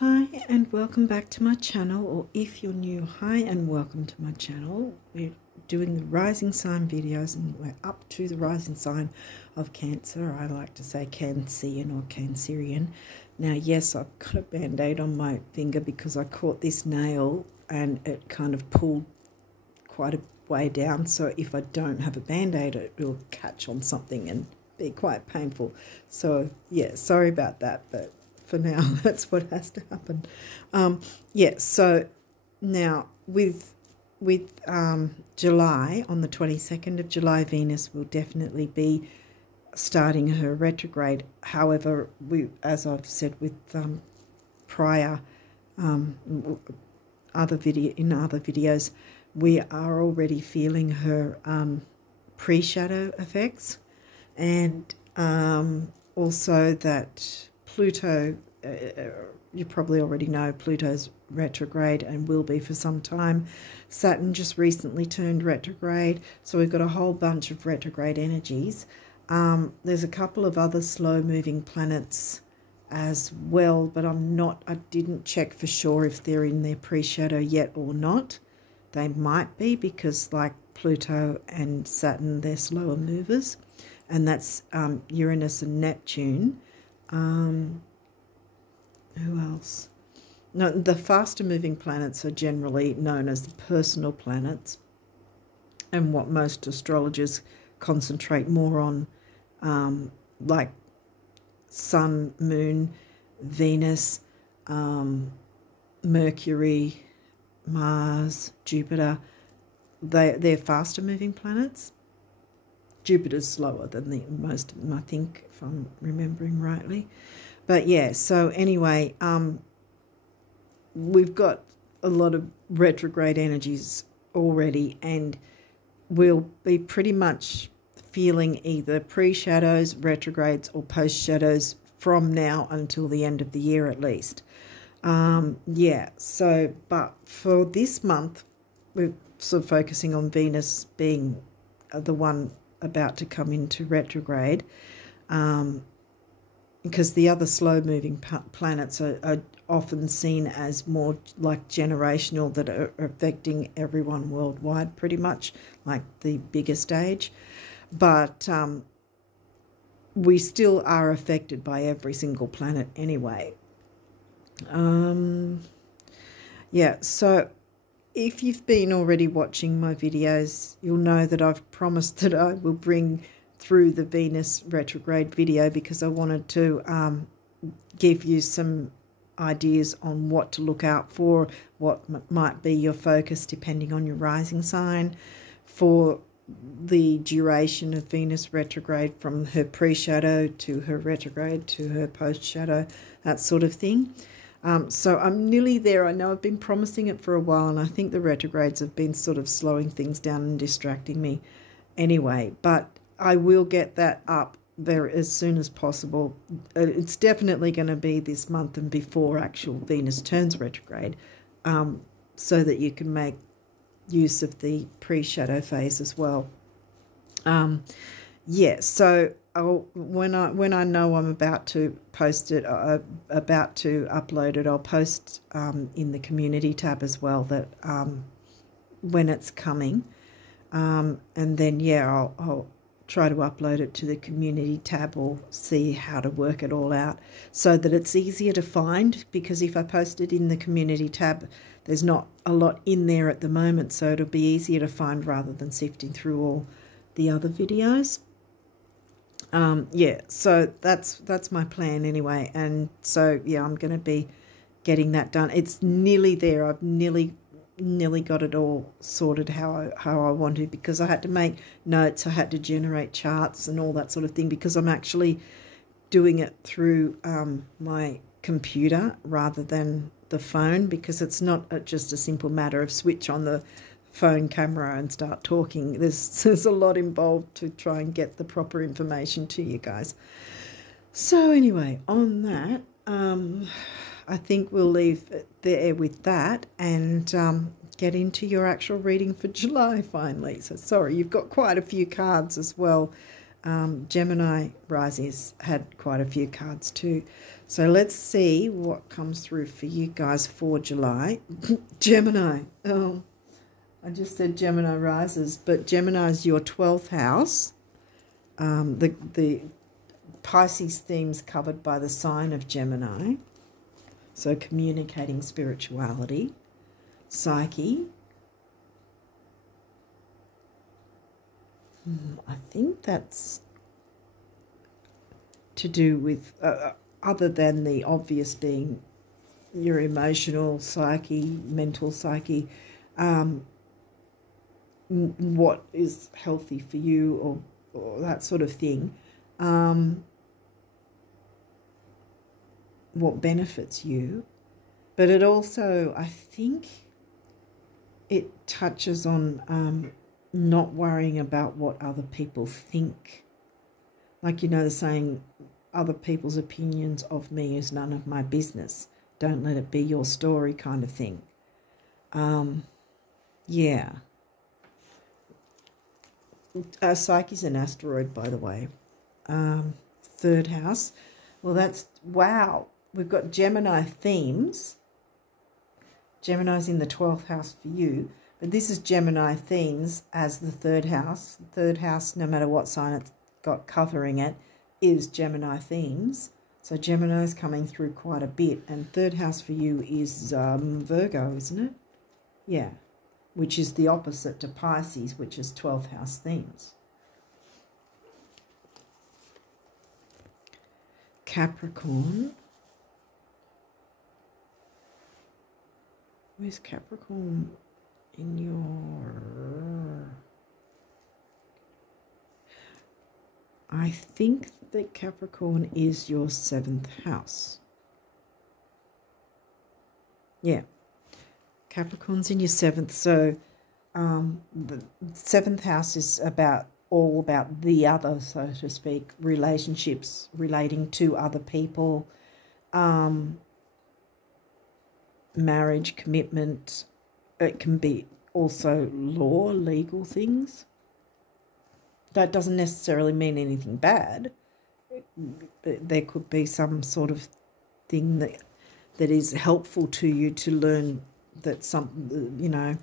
Hi and welcome back to my channel, or if you're new, hi and welcome to my channel. We're doing the rising sign videos and we're up to the rising sign of Cancer. I like to say Cancean or Cancerian. Now yes, I've got a band-aid on my finger because I caught this nail and it kind of pulled quite a way down, so if I don't have a band-aid it will catch on something and be quite painful. So yeah, sorry about that, but for now that's what has to happen. Yeah, so now with July, on the 22nd of July, Venus will definitely be starting her retrograde. However, as I've said with prior other videos, we are already feeling her pre-shadow effects, and also that Pluto, you probably already know Pluto's retrograde and will be for some time. Saturn just recently turned retrograde, so we've got a whole bunch of retrograde energies. There's a couple of other slow moving planets as well, but I didn't check for sure if they're in their pre-shadow yet or not. They might be, because like Pluto and Saturn, they're slower movers, and that's Uranus and Neptune. Who else? No, the faster moving planets are generally known as the personal planets, and what most astrologers concentrate more on, like Sun, Moon, Venus, Mercury, Mars, Jupiter. They're faster moving planets. Jupiter's slower than most of them, I think, if I'm remembering rightly. But yeah, so anyway, we've got a lot of retrograde energies already, and we'll be pretty much feeling either pre-shadows, retrogrades, or post-shadows from now until the end of the year at least. Yeah, so, but for this month, we're sort of focusing on Venus being the one about to come into retrograde, because the other slow-moving planets are often seen as more like generational, that are affecting everyone worldwide pretty much, like the bigger stage. But we still are affected by every single planet anyway. Yeah, so if you've been already watching my videos, you'll know that I've promised that I will bring through the Venus retrograde video, because I wanted to give you some ideas on what to look out for, what might be your focus depending on your rising sign, for the duration of Venus retrograde, from her pre-shadow to her retrograde to her post-shadow, that sort of thing. So I'm nearly there. I know I've been promising it for a while, and I think the retrogrades have been sort of slowing things down and distracting me anyway, but I will get that up as soon as possible. It's definitely going to be this month and before actual Venus turns retrograde, so that you can make use of the pre-shadow phase as well. Yeah, so when I know I'm about to post it, about to upload it, I'll post in the community tab as well that when it's coming, and then yeah, I'll try to upload it to the community tab, or see how to work it all out so that it's easier to find, because if I post it in the community tab, there's not a lot in there at the moment, so it'll be easier to find rather than sifting through all the other videos. Yeah, so that's my plan anyway, and so yeah, I'm going to be getting that done. It's nearly there. I've nearly got it all sorted how I wanted, because I had to make notes, I had to generate charts and all that sort of thing, because I'm actually doing it through my computer rather than the phone, because it's not just a simple matter of switch on the phone camera and start talking. There's a lot involved to try and get the proper information to you guys. So anyway, on that, I think we'll leave it there with that, and get into your actual reading for July finally. So sorry, you've got quite a few cards as well. Gemini rises had quite a few cards too. So let's see what comes through for you guys for July. Gemini. Oh, I just said Gemini rises, but Gemini is your 12th house. The Pisces themes covered by the sign of Gemini. So communicating spirituality, psyche. I think that's to do with, other than the obvious being your emotional psyche, mental psyche, what is healthy for you or that sort of thing, what benefits you. But it also, I think it touches on not worrying about what other people think. Like, you know, the saying, other people's opinions of me is none of my business. Don't let it be your story kind of thing. Yeah. Psyche's an asteroid, by the way. Third house. Well, that's, wow. We've got Gemini themes. Gemini's in the 12th house for you. But this is Gemini themes as the third house. Third house, no matter what sign it's got covering it, is Gemini themes. So Gemini is coming through quite a bit. And third house for you is Virgo, isn't it? Yeah. Which is the opposite to Pisces, which is 12th house themes. Capricorn. Where's Capricorn in your... I think that Capricorn is your 7th house. Yeah. Capricorn's in your 7th. So the 7th house is all about the other, so to speak, relationships relating to other people, marriage, commitment. It can be also law, legal things. That doesn't necessarily mean anything bad. There could be some sort of thing that is helpful to you to learn that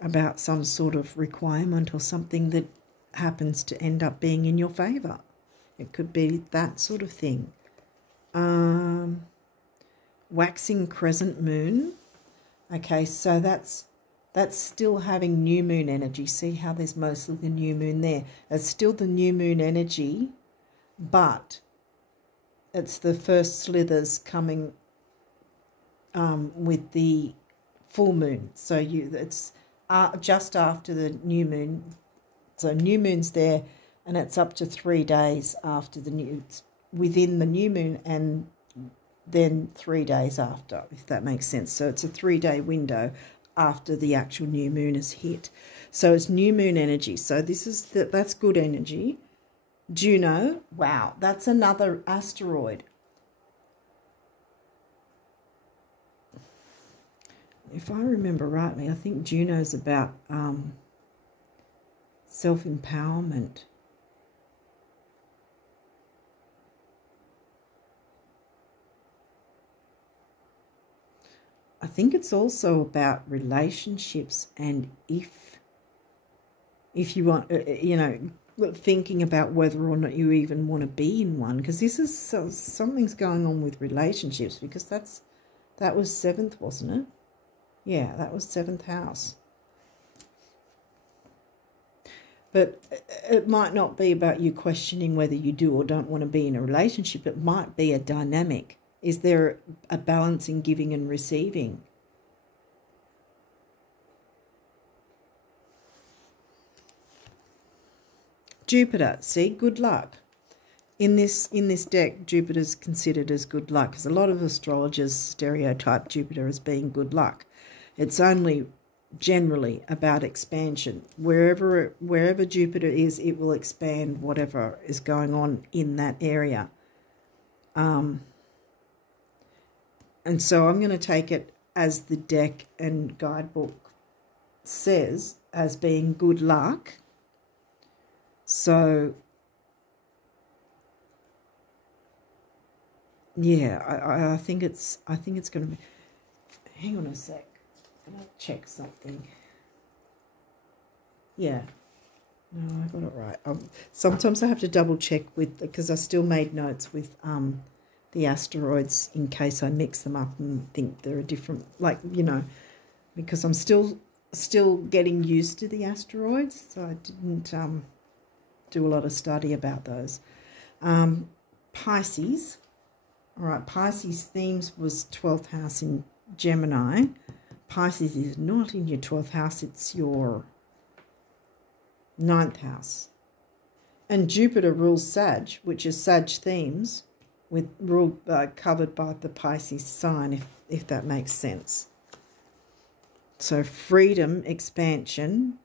about some sort of requirement or something that happens to end up being in your favour. It could be that sort of thing. Waxing crescent moon. Okay, so that's still having new moon energy. See how there's mostly the new moon there. It's still the new moon energy, but it's the first slithers coming with the full moon. So it's just after the new moon. So new moon's there, and it's up to 3 days after it's within the new moon, and then 3 days after, if that makes sense. So it's a 3-day window after the actual new moon is hit. So it's new moon energy. So that's good energy. Juno, wow, that's another asteroid. If I remember rightly, I think Juno's about self-empowerment. I think it's also about relationships, and if you want, thinking about whether or not you even want to be in one, because this is something's going on with relationships, because that was 7th, wasn't it? Yeah, that was 7th house. But it might not be about you questioning whether you do or don't want to be in a relationship. It might be a dynamic. Is there a balance in giving and receiving? Jupiter, see, good luck. In this deck, Jupiter's considered as good luck, because a lot of astrologers stereotype Jupiter as being good luck. It's only generally about expansion. Wherever Jupiter is, it will expand whatever is going on in that area. And so I'm going to take it as the deck and guidebook says, as being good luck. So yeah, I think it's going to be. Hang on a sec. I'm going to check something. Yeah. No, I got it right. Sometimes I have to double check because I still made notes with the asteroids in case I mix them up and think they're a different, like, you know, because I'm still getting used to the asteroids, so I didn't do a lot of study about those. Pisces. All right, Pisces themes was 12th house in Gemini. Pisces is not in your 12th house, it's your 9th house. And Jupiter rules Sag, which is Sag themes, with covered by the Pisces sign, if that makes sense. So freedom, expansion,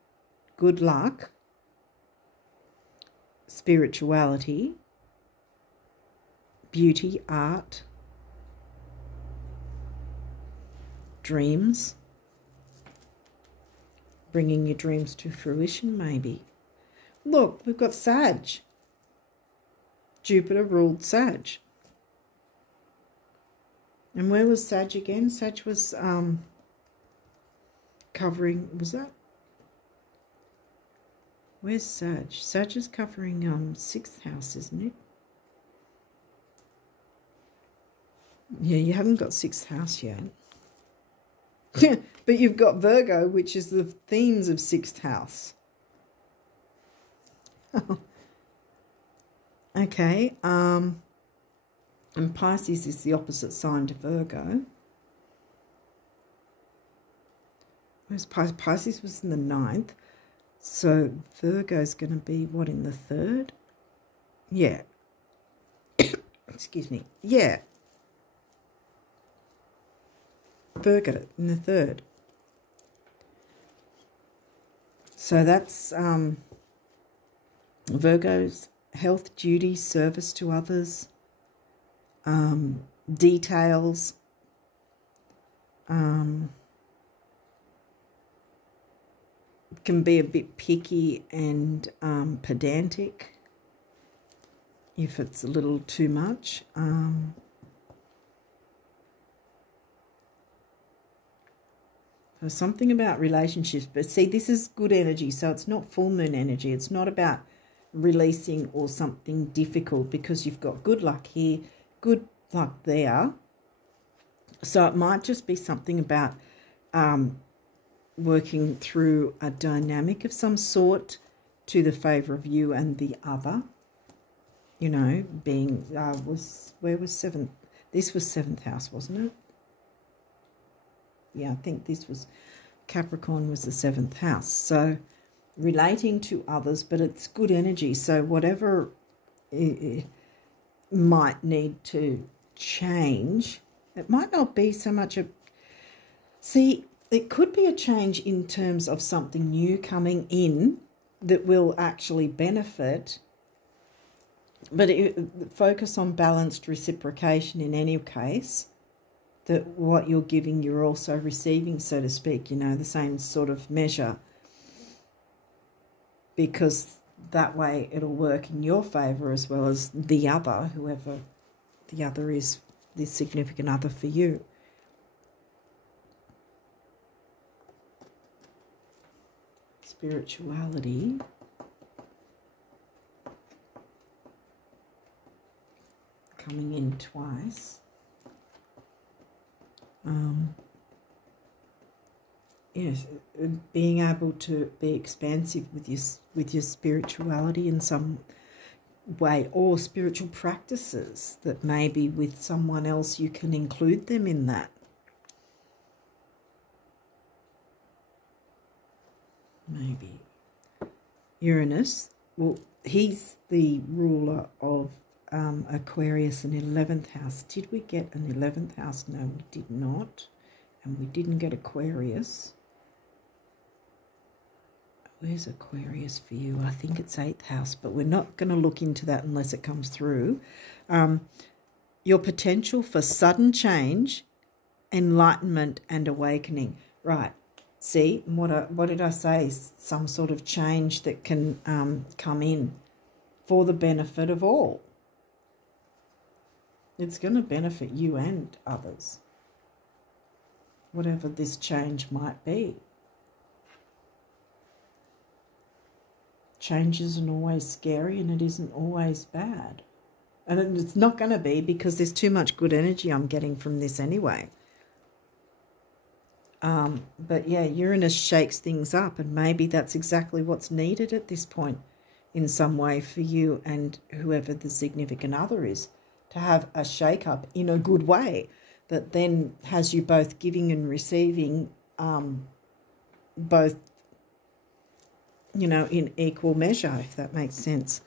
good luck, spirituality, beauty, art, dreams, bringing your dreams to fruition maybe. Look, we've got Sag. Jupiter ruled Sag. And where was Sag again? Sag was covering, was that? Where's Sag? Sag is covering 6th house, isn't it? Yeah, you haven't got 6th house yet. But you've got Virgo, which is the themes of 6th house. Okay, and Pisces is the opposite sign to Virgo. Whereas Pisces was in the 9th, so Virgo's going to be, what, in the 3rd? Yeah. Excuse me. Yeah. Virgo in the 3rd. So that's Virgo's health, duty, service to others, details, can be a bit picky and pedantic if it's a little too much. So something about relationships, but see, this is good energy, so it's not full moon energy. It's not about releasing or something difficult, because you've got good luck here, good luck there. So it might just be something about working through a dynamic of some sort to the favour of you and the other. You know, being, where was 7th? This was 7th house, wasn't it? Yeah, I think this was, Capricorn was the 7th house. So relating to others, but it's good energy. So whatever might need to change, it might not be so much a... See, it could be a change in terms of something new coming in that will actually benefit, but focus on balanced reciprocation in any case, that what you're giving, you're also receiving, so to speak, you know, the same sort of measure, because that way it'll work in your favour as well as the other, whoever the other is, the significant other for you. Spirituality. Coming in twice. Yes, being able to be expansive with your spirituality in some way, or spiritual practices that maybe with someone else you can include them in that. Maybe. Uranus, well, he's the ruler of Aquarius and 11th house. Did we get an 11th house? No, we did not. And we didn't get Aquarius. Where's Aquarius for you? I think it's 8th house, but we're not going to look into that unless it comes through. Your potential for sudden change, enlightenment and awakening. Right. See, what did I say? Some sort of change that can come in for the benefit of all. It's going to benefit you and others, whatever this change might be. Change isn't always scary, and it isn't always bad. And it's not going to be, because there's too much good energy I'm getting from this anyway. But yeah, Uranus shakes things up, and maybe that's exactly what's needed at this point in some way for you and whoever the significant other is, to have a shake-up in a good way that then has you both giving and receiving, both, you know, in equal measure, if that makes sense.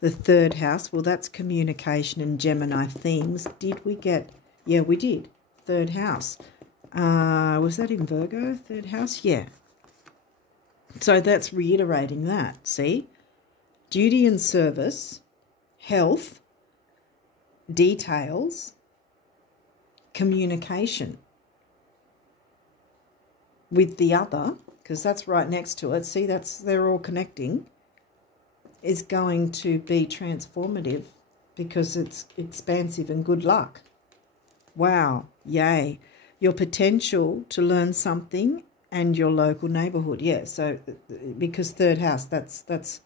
The third house, well, that's communication and Gemini themes. Did we get, yeah, we did, third house. Was that in Virgo, third house? Yeah. So that's reiterating that, see? Duty and service, health, details, communication with the other, because that's right next to it. See, they're all connecting, is going to be transformative because it's expansive and good luck. Wow, yay. Your potential to learn something and your local neighbourhood. Yeah, so because third house, that's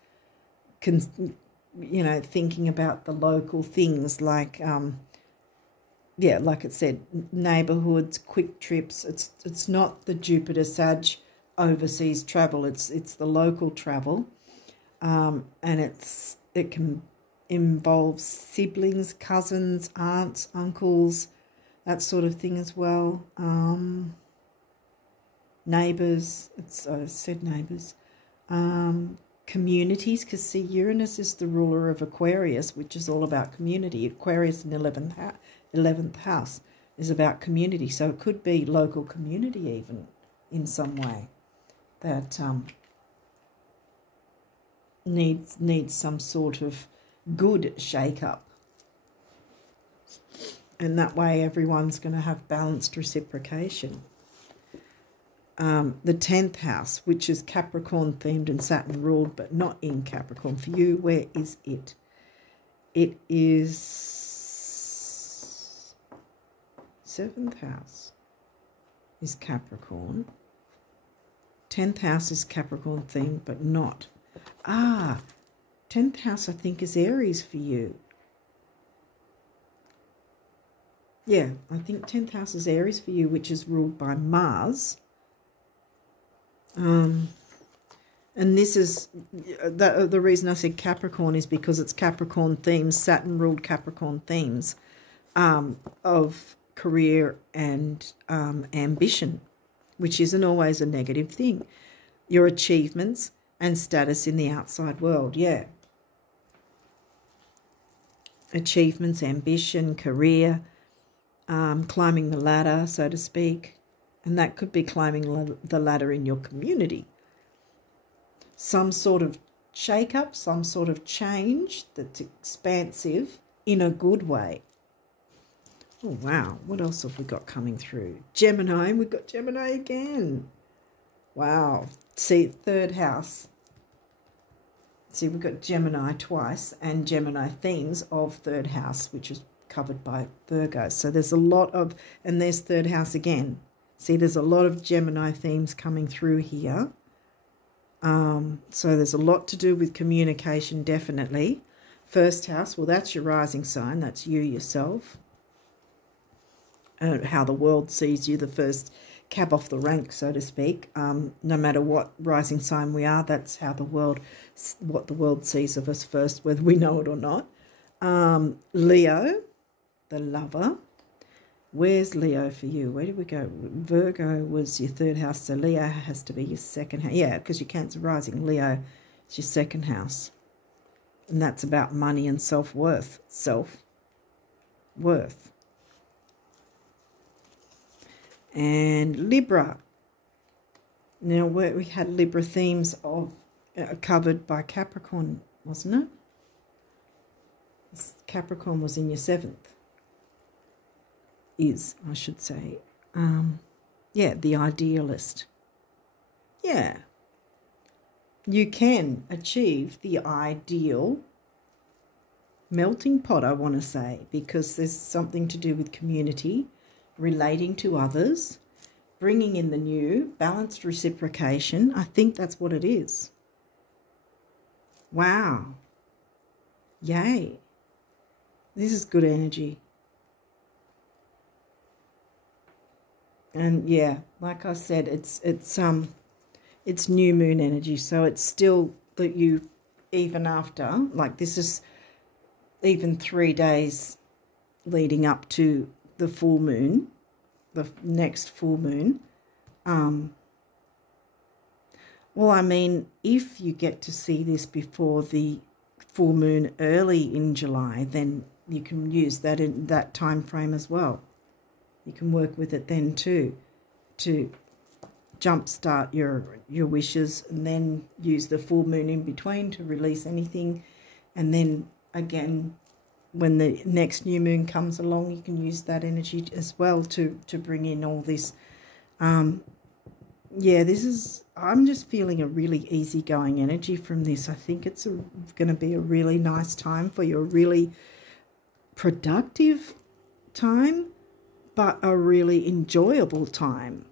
you know, thinking about the local things like, yeah, like it said, neighbourhoods, quick trips. It's not the Jupiter Sag overseas travel. It's the local travel, and it can involve siblings, cousins, aunts, uncles, that sort of thing as well. Neighbours. I said neighbours. Communities, because see, Uranus is the ruler of Aquarius, which is all about community. Aquarius in 11th house is about community, so it could be local community even in some way that needs some sort of good shake-up. And that way everyone's going to have balanced reciprocation. The 10th house, which is Capricorn themed and Saturn ruled, but not in Capricorn. For you, where is it? It is 7th house is Capricorn. 10th house is Capricorn themed, but not. 10th house, I think, is Aries for you. Yeah, I think 10th house is Aries for you, which is ruled by Mars. And this is the reason I said Capricorn is because it's Capricorn themes, Saturn ruled Capricorn themes of career and ambition, which isn't always a negative thing. Your achievements and status in the outside world, yeah. Achievements, ambition, career, climbing the ladder, so to speak. And that could be climbing the ladder in your community. Some sort of shake-up, some sort of change that's expansive in a good way. Oh, wow. What else have we got coming through? Gemini. We've got Gemini again. Wow. See, third house. See, we've got Gemini twice and Gemini themes of third house, which is covered by Virgo. So there's a lot of, and there's third house again. See, there's a lot of Gemini themes coming through here. So there's a lot to do with communication, definitely. First house, well, that's your rising sign. That's you yourself. How the world sees you, the first cab off the rank, so to speak. No matter what rising sign we are, that's how what the world sees of us first, whether we know it or not. Leo, the lover. Where's Leo for you? Where did we go? Virgo was your third house, so Leo has to be your second house. Yeah, because you're Cancer rising. Leo is your second house. And that's about money and self-worth. Self-worth. And Libra. Now, we had Libra themes of covered by Capricorn, wasn't it? Capricorn was in your 7th. I should say. Yeah, the idealist. Yeah. You can achieve the ideal melting pot, I want to say, because there's something to do with community, relating to others, bringing in the new, balanced reciprocation. I think that's what it is. Wow. Yay. This is good energy. And yeah, like I said, it's new moon energy, so it's still that you, even after, like this is even 3 days leading up to the full moon, the next full moon. Well, I mean, if you get to see this before the full moon early in July, then you can use that in that time frame as well. You can work with it then too, to jumpstart your wishes, and then use the full moon in between to release anything. And then again, when the next new moon comes along, you can use that energy as well to bring in all this. Yeah, I'm just feeling a really easygoing energy from this. I think it's going to be a really nice time for you, a really productive time, but a really enjoyable time.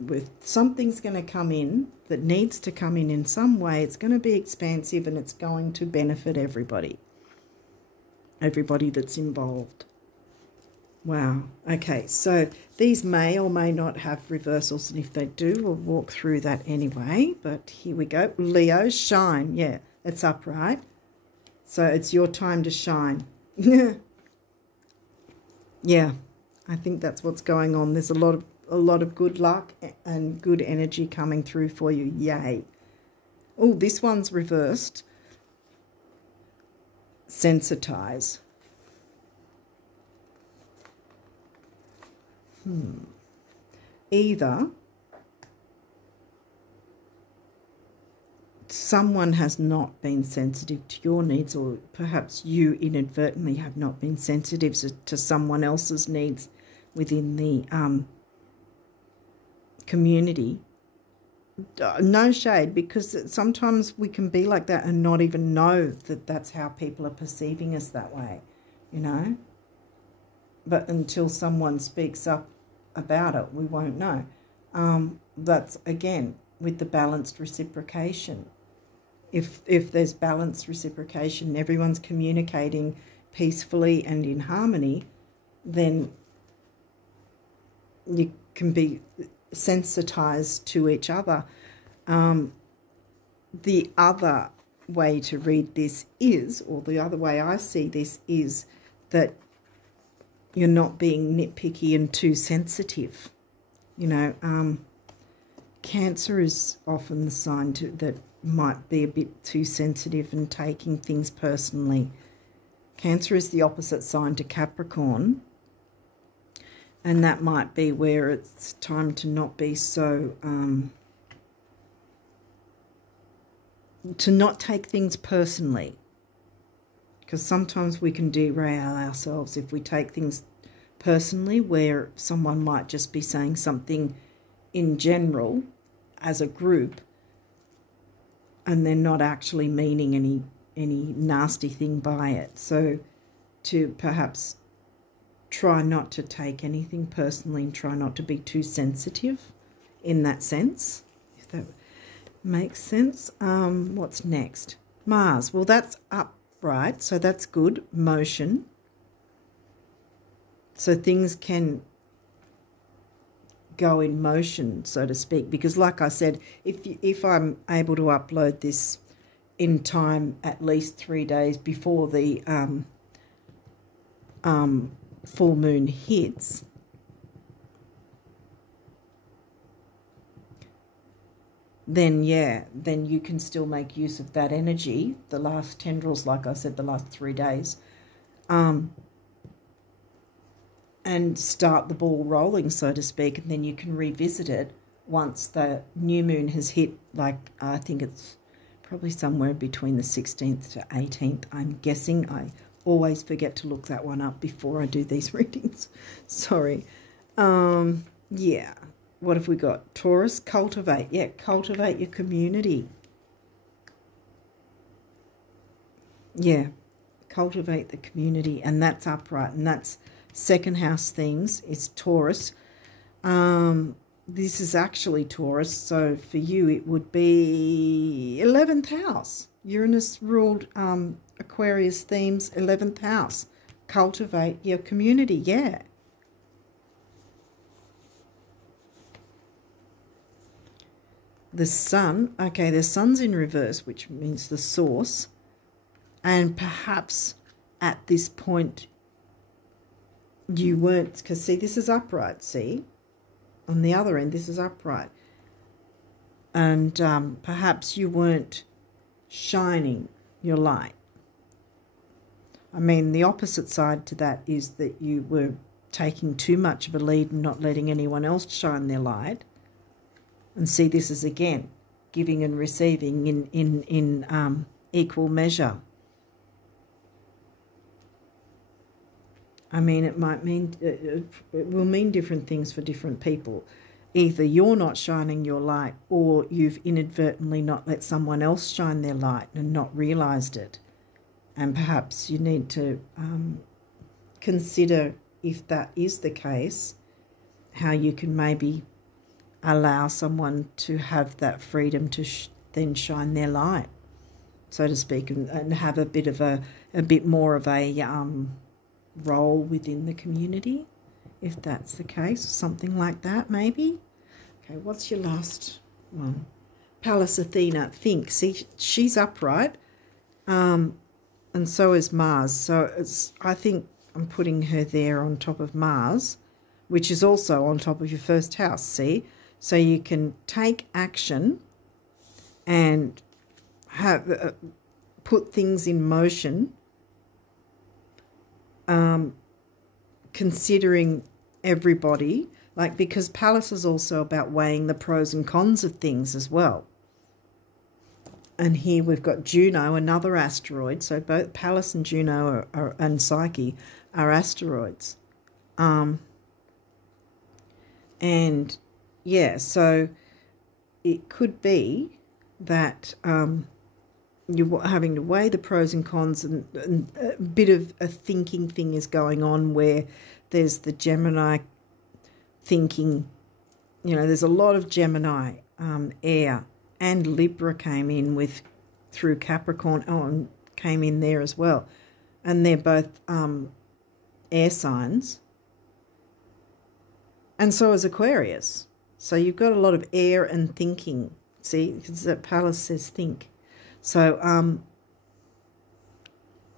With something's going to come in that needs to come in some way. It's going to be expansive, and it's going to benefit everybody that's involved. Wow. Okay, so these may or may not have reversals, and if they do, we'll walk through that anyway. But here we go. Leo, shine. Yeah, it's upright. So it's your time to shine. Yeah, I think that's what's going on. There's a lot of good luck and good energy coming through for you. Yay. Oh, this one's reversed. Sensitize. Either someone has not been sensitive to your needs, or perhaps you inadvertently have not been sensitive to someone else's needs within the community. No shade, because sometimes we can be like that and not even know that that's how people are perceiving us that way, you know. But until someone speaks up about it, we won't know. That's, again, with the balanced reciprocation. If there's balanced reciprocation, everyone's communicating peacefully and in harmony, then you can be sensitized to each other. The other way to read this is, or the other way I see this is, that you're not being nitpicky and too sensitive. You know, Cancer is often the sign that might be a bit too sensitive and taking things personally. Cancer is the opposite sign to Capricorn, and that might be where it's time to not be so, to not take things personally. Because sometimes we can derail ourselves if we take things personally, where someone might just be saying something in general as a group, and they're not actually meaning any nasty thing by it. So to perhaps try not to take anything personally and try not to be too sensitive in that sense, if that makes sense. What's next? Mars. Well, that's upright, so that's good. Motion. So things can go in motion, so to speak, because like I said, if I'm able to upload this in time at least 3 days before the full moon hits, then yeah, then you can still make use of that energy, the last tendrils, like I said, the last 3 days, and start the ball rolling, so to speak, and then you can revisit it once the new moon has hit, like I think it's probably somewhere between the 16th to 18th, I'm guessing. I always forget to look that one up before I do these readings. Sorry. Yeah. What have we got? Taurus, cultivate. Yeah, cultivate your community. Yeah, cultivate the community, and that's upright, and that's second house things. It's Taurus. This is actually Taurus, so for you it would be 11th house. Uranus ruled Aquarius themes, 11th house. Cultivate your community, yeah. The sun, okay, the sun's in reverse, which means the source. And perhaps at this point you weren't, because see, this is upright, see? On the other end, this is upright. And perhaps you weren't shining your light. I mean, the opposite side to that is that you were taking too much of a lead and not letting anyone else shine their light. And see, this is again giving and receiving in equal measure. I mean, it might mean, it will mean different things for different people. Either you're not shining your light, or you've inadvertently not let someone else shine their light and not realised it. And perhaps you need to consider, if that is the case, how you can maybe allow someone to have that freedom to then shine their light, so to speak, and have a bit more of a role within the community, if that's the case, something like that maybe. Okay, what's your last one? Pallas Athena, think. See, she's upright, and so is Mars. So I think I'm putting her there on top of Mars, which is also on top of your first house, see? So you can take action and have put things in motion, considering everybody, like, because Pallas is also about weighing the pros and cons of things as well. And here we've got Juno, another asteroid. So both Pallas and Juno and Psyche are asteroids. And yeah, so it could be that you're having to weigh the pros and cons, and a bit of a thinking thing is going on where there's the Gemini thinking, you know, there's a lot of Gemini air, and Libra came in through Capricorn, and came in there as well. And they're both air signs. And so is Aquarius. So you've got a lot of air and thinking. See, because that Pallas says think. So,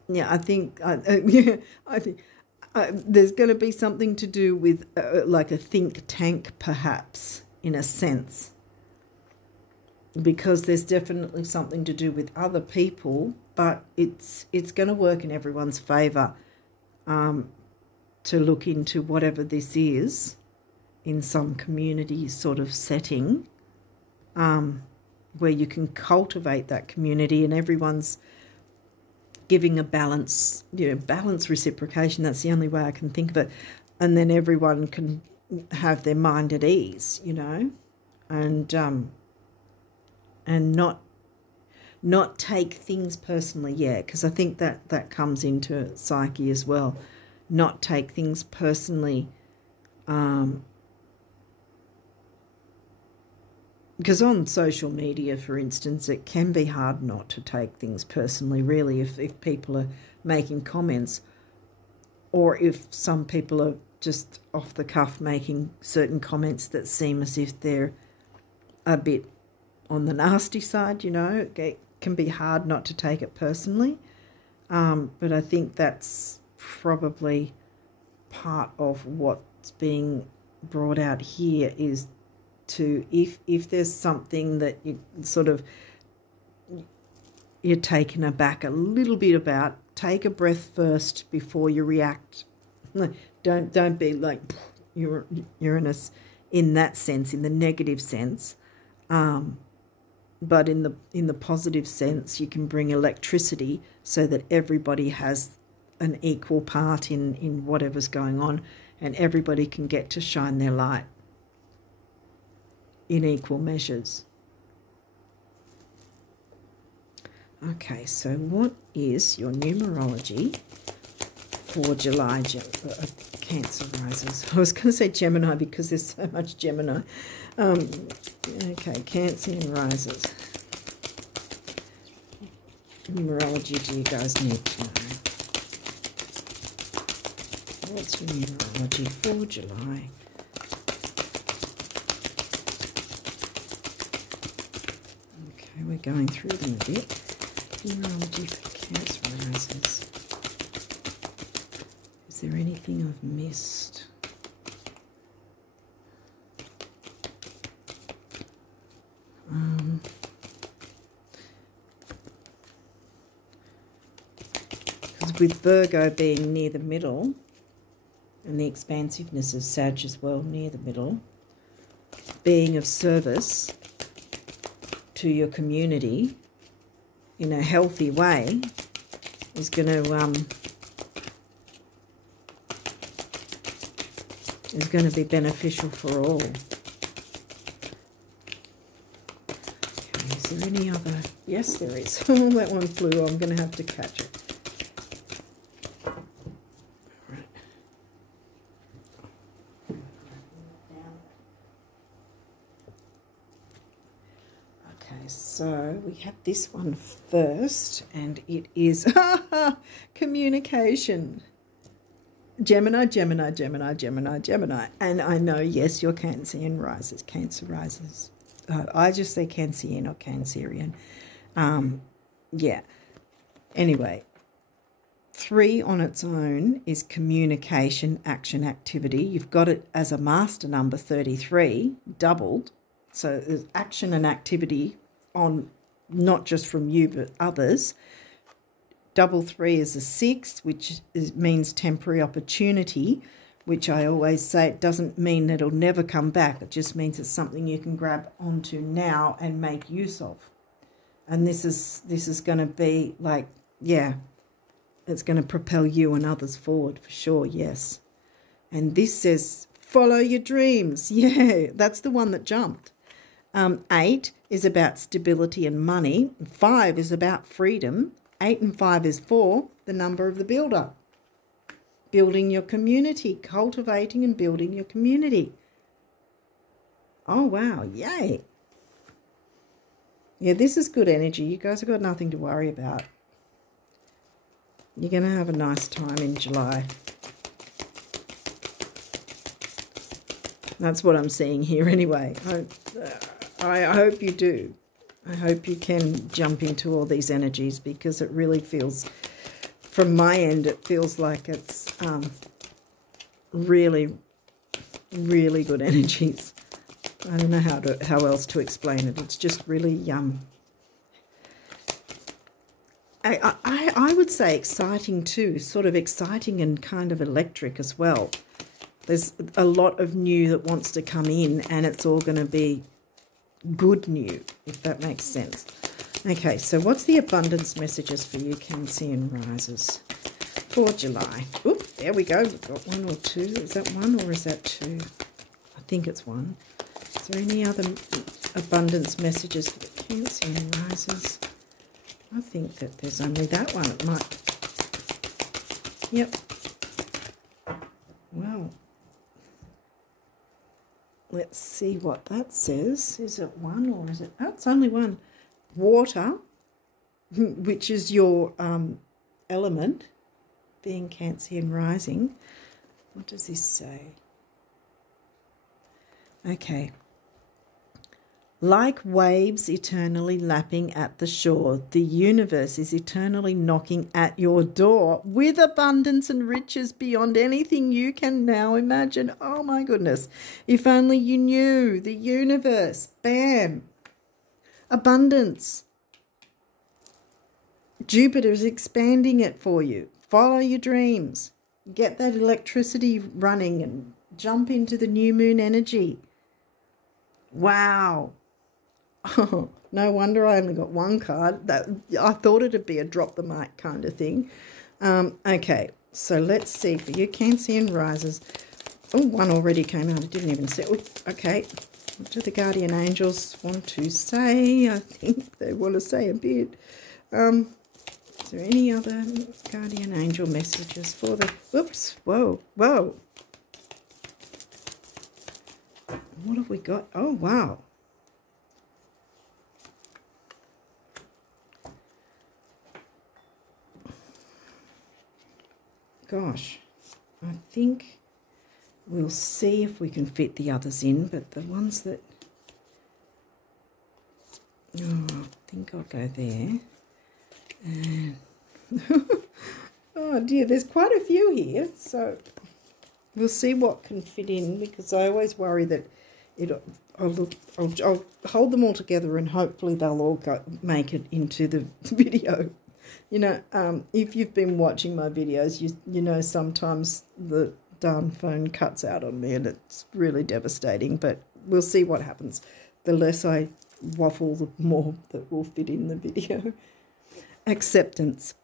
yeah, I think there's going to be something to do with like a think tank, perhaps, in a sense, because there's definitely something to do with other people, but it's going to work in everyone's favour to look into whatever this is in some community sort of setting, where you can cultivate that community and everyone's giving a balance, you know, balance reciprocation. That's the only way I can think of it. And then everyone can have their mind at ease, you know, and not take things personally. Yeah, because I think that comes into Psyche as well. Not take things personally. Because on social media, for instance, it can be hard not to take things personally, really, if people are making comments, or if some people are just off the cuff making certain comments that seem as if they're a bit on the nasty side, you know. It can be hard not to take it personally. But I think that's probably part of what's being brought out here, is to, if there's something that you sort of, you're taken aback a little bit about, take a breath first before you react. Don't be like Uranus in that sense, in the negative sense. But in the positive sense, you can bring electricity so that everybody has an equal part in whatever's going on, and everybody can get to shine their light in equal measures. Okay, so what is your numerology for July, Cancer risers? I was going to say Gemini because there's so much Gemini. Okay, Cancean risers. Numerology do you guys need to know? What's your numerology for July? Okay, we're going through them a bit. Numerology for Cancer risers. Is there anything I've missed? Because with Virgo being near the middle, and the expansiveness of Sag as well near the middle, being of service to your community in a healthy way is going to be beneficial for all. Okay, is there any other? Yes, there is. Oh, that one flew. I'm going to have to catch it. So we have this one first, and it is communication. Gemini, Gemini, Gemini, Gemini, Gemini. And I know, yes, you're Cancean risers, Cancer risers. I just say Cancean or Cancerian. Yeah. Anyway, 3 on its own is communication, action, activity. You've got it as a master number 33, doubled. So there's action and activity on not just from you but others. 3 is a 6, which means temporary opportunity, which I always say it doesn't mean it'll never come back. It just means it's something you can grab onto now and make use of. And this is going to be like, yeah, it's going to propel you and others forward for sure, yes. And this says, follow your dreams. Yeah, that's the one that jumped. 8 is about stability and money. 5 is about freedom. 8 and 5 is 4, the number of the builder. Building your community, cultivating and building your community. Oh, wow, yay. Yeah, this is good energy. You guys have got nothing to worry about. You're going to have a nice time in July. That's what I'm seeing here anyway. I hope you do. I hope you can jump into all these energies, because it really feels, from my end, it feels like it's really, really good energies. I don't know how else to explain it. It's just really I would say exciting too, sort of exciting and kind of electric as well. There's a lot of new that wants to come in, and it's all going to be good new, if that makes sense. Okay, so what's the abundance messages for you, Cancean risers, for July? Oop, there we go. We've got 1 or 2. Is that 1 or is that 2? I think it's 1. Is there any other abundance messages for the Cancean risers? I think that there's only that one. It might. Yep. Well, let's see what that says. Is it 1 or is it... Oh, it's only 1. Water, which is your element, being Cancean rising. What does this say? Okay. Like waves eternally lapping at the shore, the universe is eternally knocking at your door with abundance and riches beyond anything you can now imagine. Oh my goodness. If only you knew. The universe. Bam. Abundance. Jupiter is expanding it for you. Follow your dreams. Get that electricity running and jump into the new moon energy. Wow. Oh, no wonder I only got 1 card. That I thought it'd be a drop the mic kind of thing. Okay, so let's see for you Cancean risers. Oh, 1 already came out. I didn't even see. Oh, okay, what do the guardian angels want to say? I think they want to say a bit. Is there any other guardian angel messages for the... Whoops. Whoa. Whoa. What have we got? Oh, wow. Gosh. I think we'll see if we can fit the others in, but the ones that... Oh, I think I'll go there. And oh dear, there's quite a few here, so we'll see what can fit in, because I always worry that I'll hold them all together and hopefully they'll all make it into the video. You know, if you've been watching my videos, you know sometimes the darn phone cuts out on me and it's really devastating, but we'll see what happens. The less I waffle, the more that will fit in the video. Acceptance.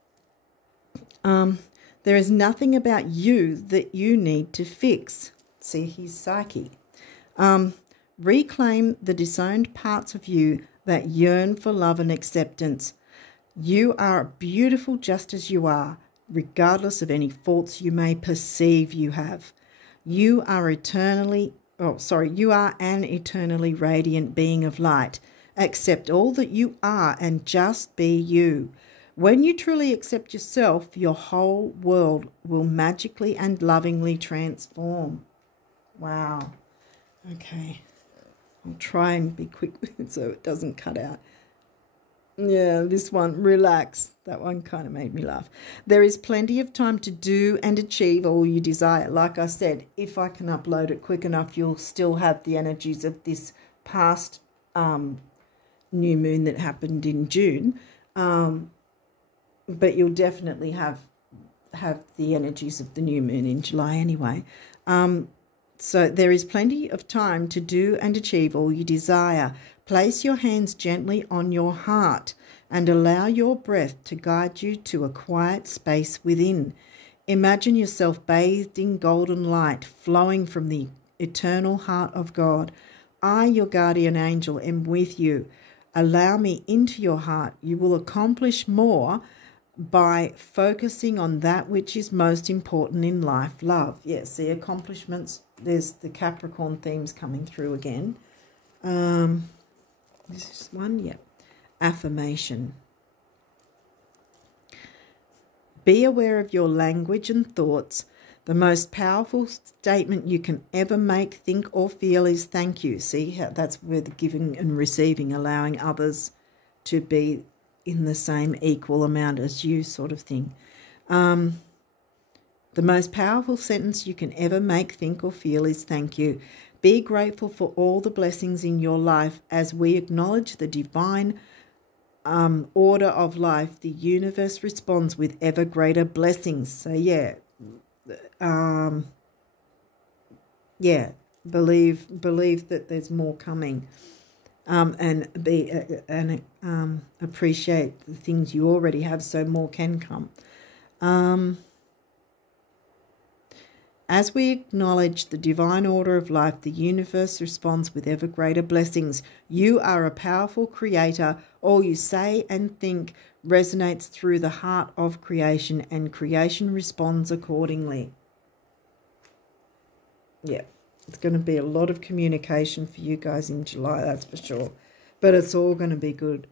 There is nothing about you that you need to fix. See, he's psyche. Reclaim the disowned parts of you that yearn for love and acceptance. You are beautiful just as you are, regardless of any faults you may perceive you have. You are you are an eternally radiant being of light. Accept all that you are and just be you. When you truly accept yourself, your whole world will magically and lovingly transform. Wow. Okay. I'll try and be quick so it doesn't cut out. Yeah, this one, relax. That one kind of made me laugh. There is plenty of time to do and achieve all you desire. Like I said, if I can upload it quick enough, you'll still have the energies of this past new moon that happened in June. But you'll definitely have the energies of the new moon in July anyway. So there is plenty of time to do and achieve all you desire. Place your hands gently on your heart and allow your breath to guide you to a quiet space within. Imagine yourself bathed in golden light flowing from the eternal heart of God. I, your guardian angel, am with you. Allow me into your heart. You will accomplish more by focusing on that which is most important in life, love. Yes, the accomplishments, there's the Capricorn themes coming through again. This is one, yeah. Affirmation. Be aware of your language and thoughts. The most powerful statement you can ever make, think, or feel is thank you. See, how that's where the giving and receiving, allowing others to be in the same equal amount as you sort of thing. The most powerful sentence you can ever make, think, or feel is thank you. Be grateful for all the blessings in your life. As we acknowledge the divine order of life, the universe responds with ever greater blessings. So yeah, believe that there's more coming, and appreciate the things you already have, so more can come. As we acknowledge the divine order of life, the universe responds with ever greater blessings. You are a powerful creator. All you say and think resonates through the heart of creation, and creation responds accordingly. Yeah, it's going to be a lot of communication for you guys in July, that's for sure. But it's all going to be good.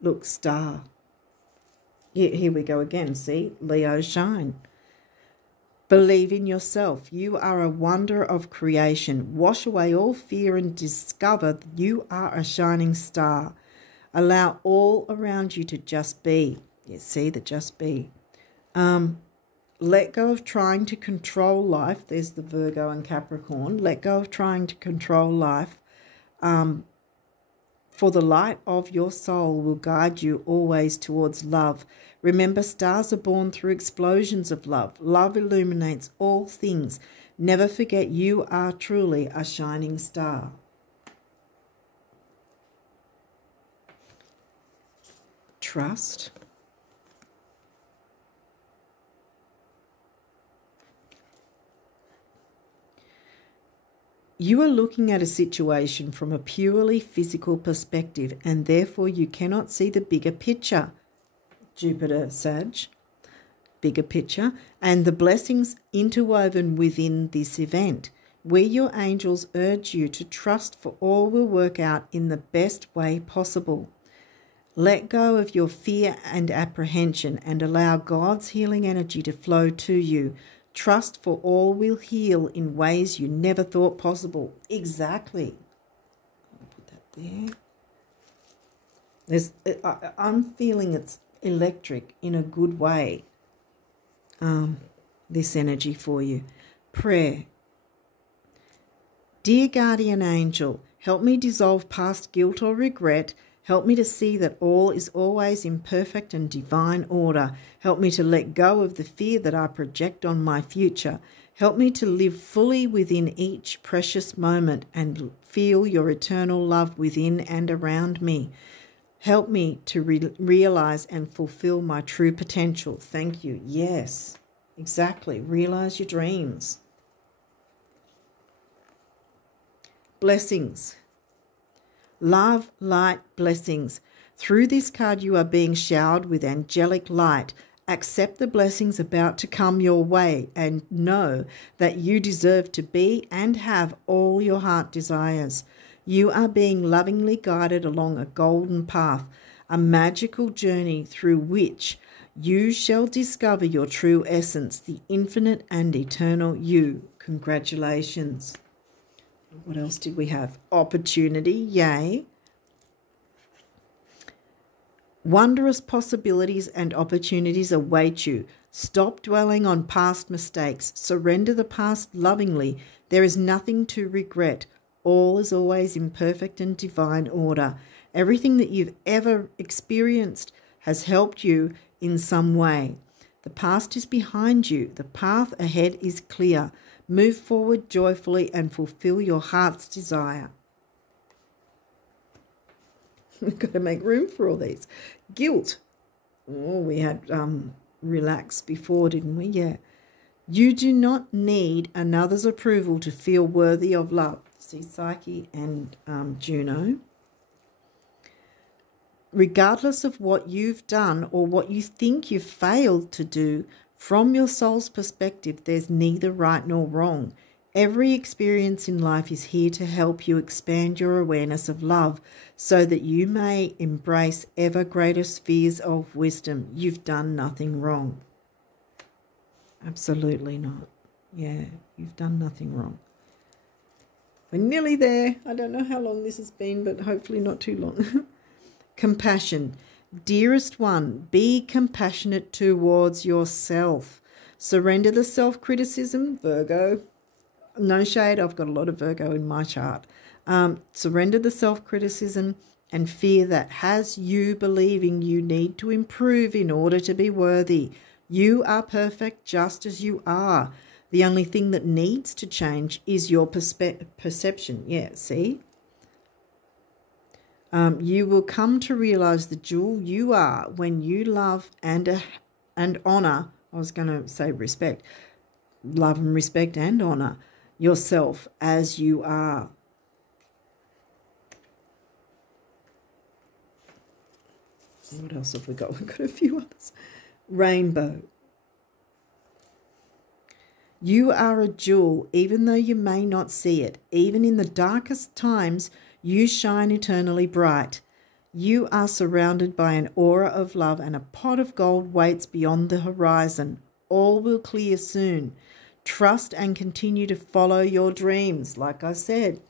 Look, star. Here we go again, see? Leo shine. Believe in yourself. You are a wonder of creation. Wash away all fear and discover that you are a shining star. Allow all around you to just be. You see, the just be. Let go of trying to control life. There's the Virgo and Capricorn. Let go of trying to control life. For the light of your soul will guide you always towards love. Remember, stars are born through explosions of love. Love illuminates all things. Never forget you are truly a shining star. Trust. You are looking at a situation from a purely physical perspective, and therefore you cannot see the bigger picture. Jupiter, Sag, bigger picture, and the blessings interwoven within this event. We, your angels, urge you to trust, for all will work out in the best way possible. Let go of your fear and apprehension and allow God's healing energy to flow to you. Trust, for all will heal in ways you never thought possible. Exactly. I'll put that there. I'm feeling it's electric in a good way, this energy for you. Prayer. Dear guardian angel, help me dissolve past guilt or regret. Help me to see that all is always in perfect and divine order. Help me to let go of the fear that I project on my future. Help me to live fully within each precious moment and feel your eternal love within and around me. Help me to realize and fulfill my true potential. Thank you. Yes, exactly. Realize your dreams. Blessings. Love, light, blessings. Through this card you are being showered with angelic light. Accept the blessings about to come your way and know that you deserve to be and have all your heart desires. You are being lovingly guided along a golden path, a magical journey through which you shall discover your true essence, the infinite and eternal you. Congratulations. What else did we have? Opportunity, yay. Wondrous possibilities and opportunities await you. Stop dwelling on past mistakes. Surrender the past lovingly. There is nothing to regret. All is always in perfect and divine order. Everything that you've ever experienced has helped you in some way. The past is behind you. The path ahead is clear. Move forward joyfully and fulfill your heart's desire. We've got to make room for all these. Guilt. Oh, we had relax before, didn't we? Yeah. You do not need another's approval to feel worthy of love. See, Psyche and Juno. Regardless of what you've done or what you think you've failed to do, from your soul's perspective, there's neither right nor wrong. Every experience in life is here to help you expand your awareness of love so that you may embrace ever greater spheres of wisdom. You've done nothing wrong. Absolutely not. Yeah, you've done nothing wrong. We're nearly there. I don't know how long this has been, but hopefully not too long. Compassion. Dearest one, be compassionate towards yourself. Surrender the self-criticism, Virgo. No shade, I've got a lot of Virgo in my chart. Surrender the self-criticism and fear that has you believing you need to improve in order to be worthy. You are perfect just as you are. The only thing that needs to change is your perception. Yeah, see? You will come to realize the jewel you are when you love and honor. I was going to say respect. Love and respect and honor yourself as you are. What else have we got? We've got a few others. Rainbow. You are a jewel, even though you may not see it. Even in the darkest times, you shine eternally bright. You are surrounded by an aura of love, and a pot of gold waits beyond the horizon. All will clear soon. Trust and continue to follow your dreams. Like I said,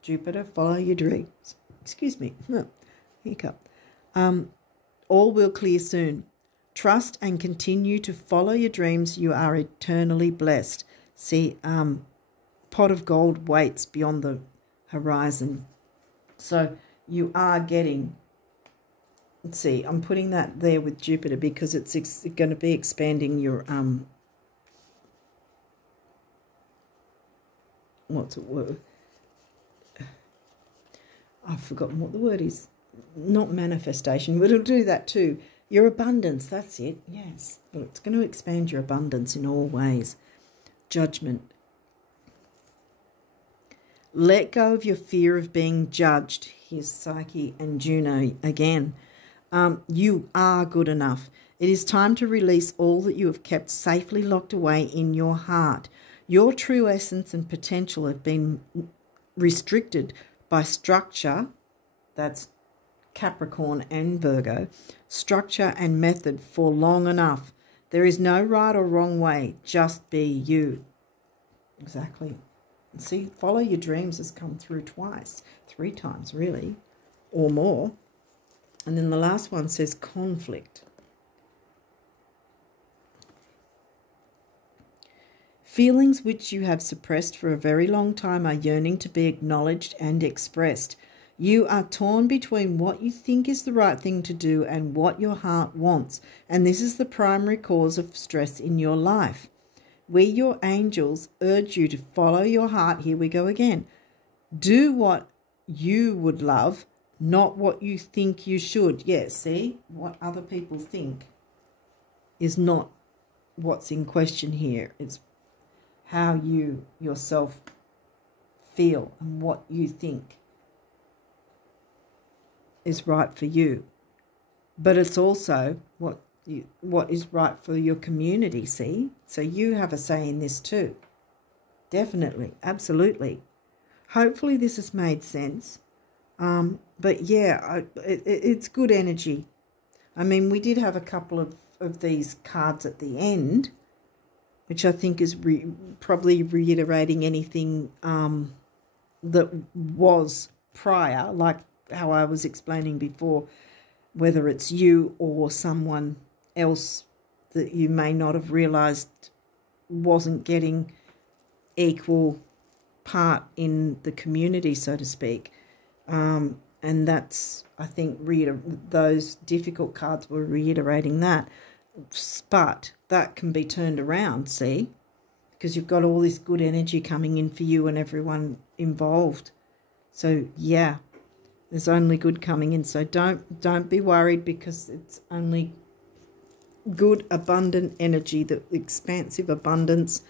Jupiter, follow your dreams. Excuse me. Hiccup. All will clear soon. Trust and continue to follow your dreams. You are eternally blessed. See, pot of gold waits beyond the horizon. So you are getting, let's see, I'm putting that there with Jupiter because it's going to be expanding your, what's the word? I've forgotten what the word is. Not manifestation, but it'll do that too. Your abundance, that's it, yes. It's going to expand your abundance in all ways. Judgment. Let go of your fear of being judged. Here's Psyche and Juno again. You are good enough. It is time to release all that you have kept safely locked away in your heart. Your true essence and potential have been restricted by structure, that's Capricorn and Virgo, structure and method for long enough. There is no right or wrong way, just be you. Exactly. See, follow your dreams has come through twice, 3 times really, or more. And then the last one says conflict. Feelings which you have suppressed for a very long time are yearning to be acknowledged and expressed. You are torn between what you think is the right thing to do and what your heart wants, and this is the primary cause of stress in your life. We, your angels, urge you to follow your heart. Here we go again. Do what you would love, not what you think you should. Yeah, see, what other people think is not what's in question here. It's how you yourself feel and what you think is right for you. But it's also what is right for your community, see? So you have a say in this too. Definitely, absolutely. Hopefully this has made sense. But yeah, it's good energy. I mean, we did have a couple of these cards at the end, which I think is probably reiterating anything that was prior, like how I was explaining before, whether it's you or someone else that you may not have realised wasn't getting equal part in the community, so to speak. And that's, I think, those difficult cards were reiterating that. But that can be turned around, see, because you've got all this good energy coming in for you and everyone involved. So yeah, there's only good coming in. So don't be worried, because it's only good, abundant energy, the expansive abundance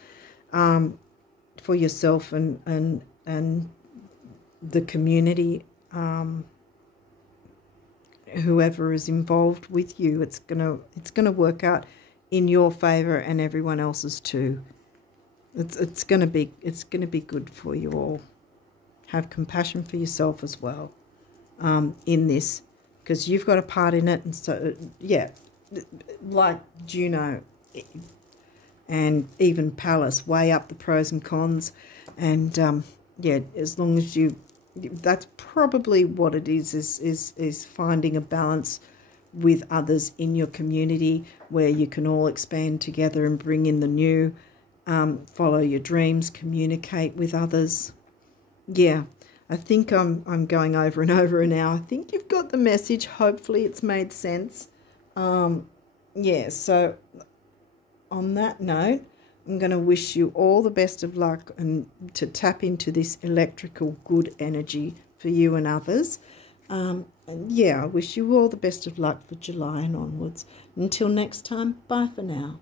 for yourself and the community, whoever is involved with you. It's gonna work out in your favor and everyone else's too. It's gonna be good for you all. Have compassion for yourself as well in this, because you've got a part in it. And so yeah, like Juno and even Pallas, weigh up the pros and cons, and yeah, as long as that's probably what it is finding a balance with others in your community where you can all expand together and bring in the new, follow your dreams, communicate with others. Yeah, I think I'm going over and over now. I think you've got the message. Hopefully it's made sense. Yeah, so on that note, I'm going to wish you all the best of luck and to tap into this electrical good energy for you and others. And yeah, I wish you all the best of luck for July and onwards. Until next time, bye for now.